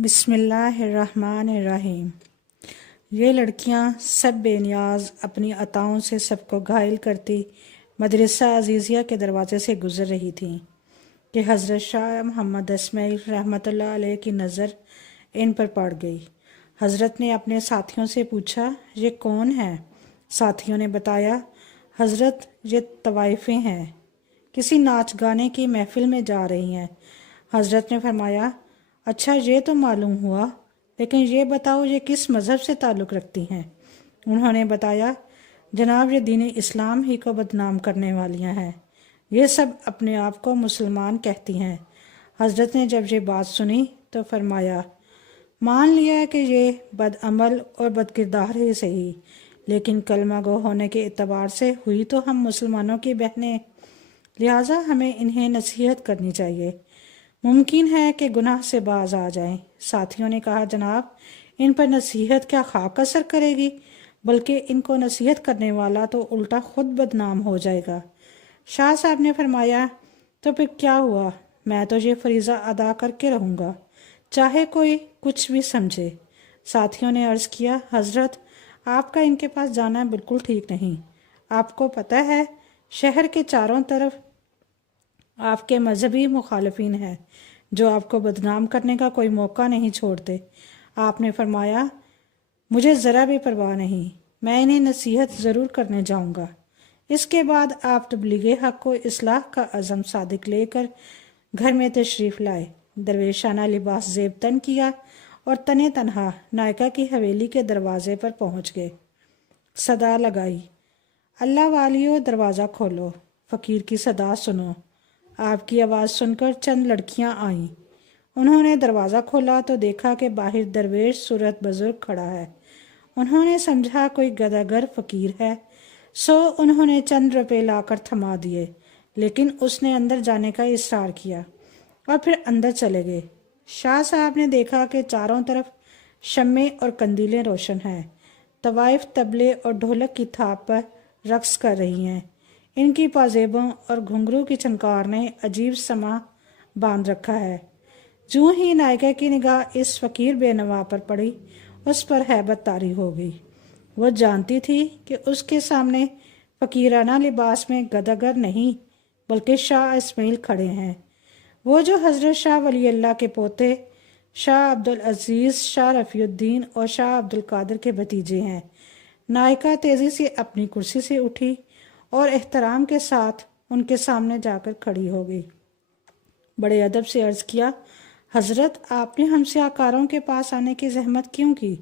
بسم اللہ الرحمن الرحیم۔ یہ لڑکیاں سب بے نیاز اپنی عطاؤں سے سب کو گھائل کرتی مدرسہ عزیزیہ کے دروازے سے گزر رہی تھیں کہ حضرت شاہ محمد اسماعیل رحمۃ اللہ علیہ کی نظر ان پر پڑ گئی۔ حضرت نے اپنے ساتھیوں سے پوچھا، یہ کون ہے؟ ساتھیوں نے بتایا، حضرت یہ طوائفیں ہیں، کسی ناچ گانے کی محفل میں جا رہی ہیں۔ حضرت نے فرمایا، اچھا یہ تو معلوم ہوا، لیکن یہ بتاؤ یہ کس مذہب سے تعلق رکھتی ہیں؟ انہوں نے بتایا، جناب یہ دین اسلام ہی کو بدنام کرنے والیاں ہیں، یہ سب اپنے آپ کو مسلمان کہتی ہیں۔ حضرت نے جب یہ بات سنی تو فرمایا، مان لیا کہ یہ بد عمل اور بد کردار ہی صحیح، لیکن کلمہ گو ہونے کے اعتبار سے ہوئی تو ہم مسلمانوں کی بہنیں، لہٰذا ہمیں انہیں نصیحت کرنی چاہیے، ممکن ہے کہ گناہ سے باز آ جائیں۔ ساتھیوں نے کہا، جناب ان پر نصیحت کیا خاک اثر کرے گی، بلکہ ان کو نصیحت کرنے والا تو الٹا خود بدنام ہو جائے گا۔ شاہ صاحب نے فرمایا، تو پھر کیا ہوا، میں تو یہ فریضہ ادا کر کے رہوں گا، چاہے کوئی کچھ بھی سمجھے۔ ساتھیوں نے عرض کیا، حضرت آپ کا ان کے پاس جانا بالکل ٹھیک نہیں، آپ کو پتہ ہے شہر کے چاروں طرف آپ کے مذہبی مخالفین ہیں جو آپ کو بدنام کرنے کا کوئی موقع نہیں چھوڑتے۔ آپ نے فرمایا، مجھے ذرا بھی پرواہ نہیں، میں انہیں نصیحت ضرور کرنے جاؤں گا۔ اس کے بعد آپ تبلیغ حق کو اصلاح کا عزم صادق لے کر گھر میں تشریف لائے، درویشانہ لباس زیب تن کیا اور تنے تنہا نائکہ کی حویلی کے دروازے پر پہنچ گئے۔ صدا لگائی، اللہ والیو دروازہ کھولو، فقیر کی صدا سنو۔ آپ کی آواز سن کر چند لڑکیاں آئیں، انہوں نے دروازہ کھولا تو دیکھا کہ باہر درویش صورت بزرگ کھڑا ہے۔ انہوں نے سمجھا کوئی گداگر فقیر ہے، سو انہوں نے چند روپے لا کر تھما دیے، لیکن اس نے اندر جانے کا اصرار کیا اور پھر اندر چلے گئے۔ شاہ صاحب نے دیکھا کہ چاروں طرف شمع اور قندیلیں روشن ہیں، طوائف طبلے اور ڈھولک کی تھاپ پر رقص کر رہی ہیں، ان کی پازیبوں اور گھنگرو کی چھنکار نے عجیب سما باندھ رکھا ہے۔ جو ہی نائکہ کی نگاہ اس فقیر بے نوا پر پڑی، اس پر ہیبت طاری ہو گئی۔ وہ جانتی تھی کہ اس کے سامنے فقیرانہ لباس میں گداگر نہیں بلکہ شاہ اسماعیل کھڑے ہیں، وہ جو حضرت شاہ ولی اللہ کے پوتے شاہ عبدالعزیز، شاہ رفیع الدین اور شاہ عبدالقادر کے بھتیجے ہیں۔ نائکہ تیزی سے اپنی کرسی سے اٹھی اور احترام کے ساتھ ان کے سامنے جا کر کھڑی ہو گئی۔ بڑے ادب سے عرض کیا، حضرت آپ نے ہم سیاہ کاروں کے پاس آنے کی زحمت کیوں کی؟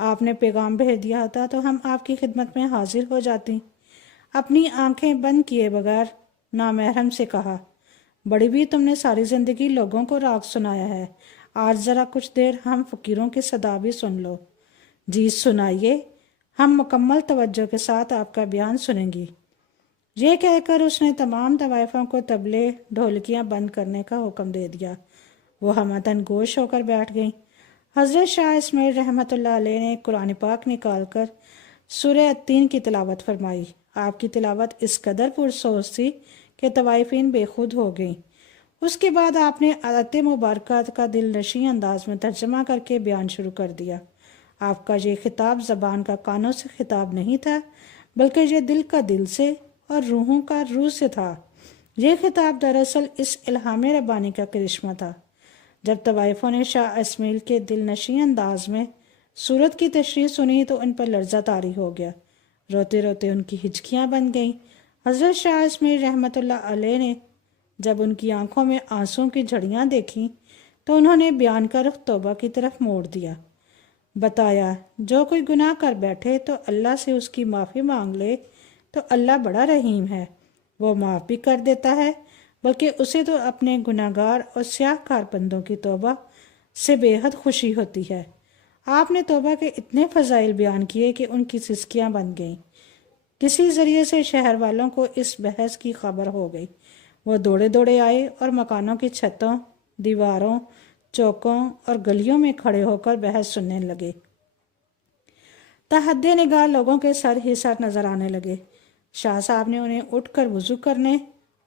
آپ نے پیغام بھیج دیا ہوتا تو ہم آپ کی خدمت میں حاضر ہو جاتی۔ اپنی آنکھیں بند کیے بغیر نامحرم سے کہا، بڑی بھی تم نے ساری زندگی لوگوں کو راگ سنایا ہے، آج ذرا کچھ دیر ہم فقیروں کی صدا بھی سن لو۔ جی سنائیے، ہم مکمل توجہ کے ساتھ آپ کا بیان سنیں گی۔ یہ کہہ کر اس نے تمام طوائفوں کو طبلے ڈھولکیاں بند کرنے کا حکم دے دیا۔ وہ ہمتاً گوش ہو کر بیٹھ گئیں۔ حضرت شاہ اسماعیل رحمۃ اللہ علیہ نے قرآن پاک نکال کر سورہ التین کی تلاوت فرمائی۔ آپ کی تلاوت اس قدر پرسوز تھی کہ طوائفین بے خود ہو گئیں۔ اس کے بعد آپ نے آیت مبارکہ کا دل نشیں انداز میں ترجمہ کر کے بیان شروع کر دیا۔ آپ کا یہ خطاب زبان کا کانوں سے خطاب نہیں تھا، بلکہ یہ دل کا دل سے اور روحوں کا روح سے تھا۔ یہ خطاب دراصل اس الہام ربانی کا کرشمہ تھا۔ جب طوائفوں نے شاہ اسماعیل کے دل نشیں انداز میں سورت کی تشریح سنی تو ان پر لرزہ طاری ہو گیا، روتے روتے ان کی ہچکیاں بن گئیں۔ حضرت شاہ اسماعیل رحمۃ اللہ علیہ نے جب ان کی آنکھوں میں آنسوں کی جھڑیاں دیکھیں تو انہوں نے بیان کا رخ توبہ کی طرف موڑ دیا، بتایا، جو کوئی گناہ کر بیٹھے تو اللہ سے اس کی معافی مانگ لے تو اللہ بڑا رحیم ہے، وہ معاف بھی کر دیتا ہے، بلکہ اسے تو اپنے گناہگار اور سیاہ کار بندوں کی توبہ سے بے حد خوشی ہوتی ہے۔ آپ نے توبہ کے اتنے فضائل بیان کیے کہ ان کی سسکیاں بن گئیں۔ کسی ذریعے سے شہر والوں کو اس بحث کی خبر ہو گئی، وہ دوڑے دوڑے آئے اور مکانوں کی چھتوں، دیواروں، چوکوں اور گلیوں میں کھڑے ہو کر بحث سننے لگے۔ تحد نگاہ لوگوں کے سر ہی سر نظر آنے لگے۔ شاہ صاحب نے انہیں اٹھ کر وضو کرنے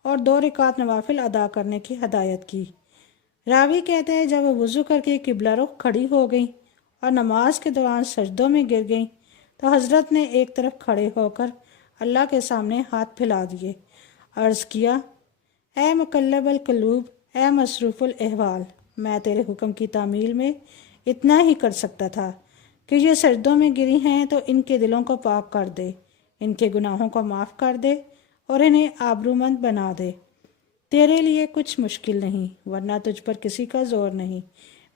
اور 2 رکعت نوافل ادا کرنے کی ہدایت کی۔ راوی کہتے ہیں جب وہ وضو کر کے قبلہ رخ کھڑی ہو گئیں اور نماز کے دوران سجدوں میں گر گئیں تو حضرت نے ایک طرف کھڑے ہو کر اللہ کے سامنے ہاتھ پھیلا دیے، عرض کیا، اے مقلب القلوب، اے مصروف الاحوال، میں تیرے حکم کی تعمیل میں اتنا ہی کر سکتا تھا کہ یہ سجدوں میں گری ہیں تو ان کے دلوں کو پاک کر دے، ان کے گناہوں کو معاف کر دے اور انہیں آبرومند بنا دے۔ تیرے لیے کچھ مشکل نہیں، ورنہ تجھ پر کسی کا زور نہیں۔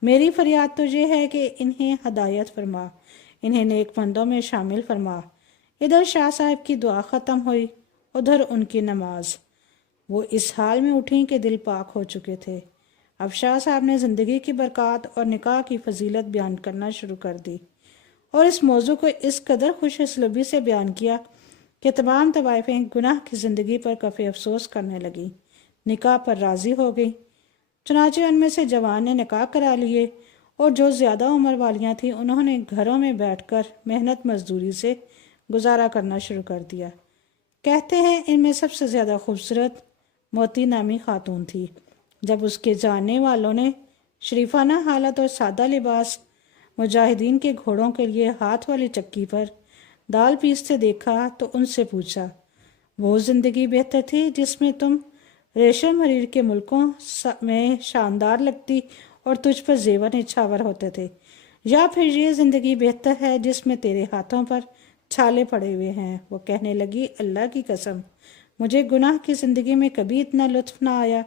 میری فریاد تو یہ ہے کہ انہیں ہدایت فرما، انہیں نیک بندوں میں شامل فرما۔ ادھر شاہ صاحب کی دعا ختم ہوئی، ادھر ان کی نماز۔ وہ اس حال میں اٹھیں کہ دل پاک ہو چکے تھے۔ اب شاہ صاحب نے زندگی کی برکات اور نکاح کی فضیلت بیان کرنا شروع کر دی، اور اس موضوع کو اس قدر خوش اسلوبی سے بیان کیا کہ تمام طوائفیں گناہ کی زندگی پر کفِ افسوس کرنے لگیں، نکاح پر راضی ہو گئی۔ چنانچہ ان میں سے جوان نے نکاح کرا لیے، اور جو زیادہ عمر والیاں تھیں انہوں نے گھروں میں بیٹھ کر محنت مزدوری سے گزارا کرنا شروع کر دیا۔ کہتے ہیں ان میں سب سے زیادہ خوبصورت موتی نامی خاتون تھی۔ جب اس کے جاننے والوں نے شریفانہ حالت اور سادہ لباس مجاہدین کے گھوڑوں کے لیے ہاتھ والی چکی پر دال پیستے دیکھا تو ان سے پوچھا، وہ زندگی بہتر تھی جس میں تم ریشم حریر کے ملکوں میں شاندار لگتی اور تجھ پر زیور نچھاور ہوتے تھے، یا پھر یہ زندگی بہتر ہے جس میں تیرے ہاتھوں پر چھالے پڑے ہوئے ہیں؟ وہ کہنے لگی، اللہ کی قسم، مجھے گناہ کی زندگی میں کبھی اتنا لطف نہ آیا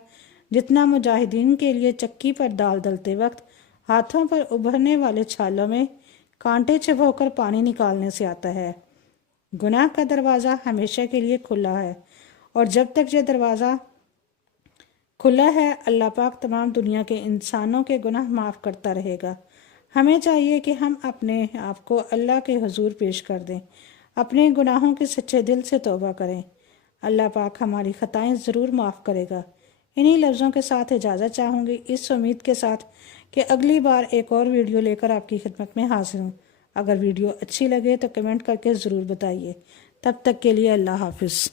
جتنا مجاہدین کے لیے چکی پر دال ڈلتے وقت ہاتھوں پر ابھرنے والے چھالوں میں کانٹے چبھو کر پانی نکالنے سے آتا ہے۔ گناہ کا دروازہ ہمیشہ کے لیے کھلا ہے، اور جب تک یہ دروازہ کھلا ہے اللہ پاک تمام دنیا کے انسانوں کے گناہ معاف کرتا رہے گا۔ ہمیں چاہیے کہ ہم اپنے آپ کو اللہ کے حضور پیش کر دیں، اپنے گناہوں کے سچے دل سے توبہ کریں۔ اللہ پاک ہماری خطائیں ضرور معاف کرے گا۔ انہی لفظوں کے ساتھ اجازت چاہوں گی، اس امید کے ساتھ کہ اگلی بار ایک اور ویڈیو لے کر آپ کی خدمت میں حاضر ہوں۔ اگر ویڈیو اچھی لگے تو کمنٹ کر کے ضرور بتائیے۔ تب تک کے لیے اللہ حافظ۔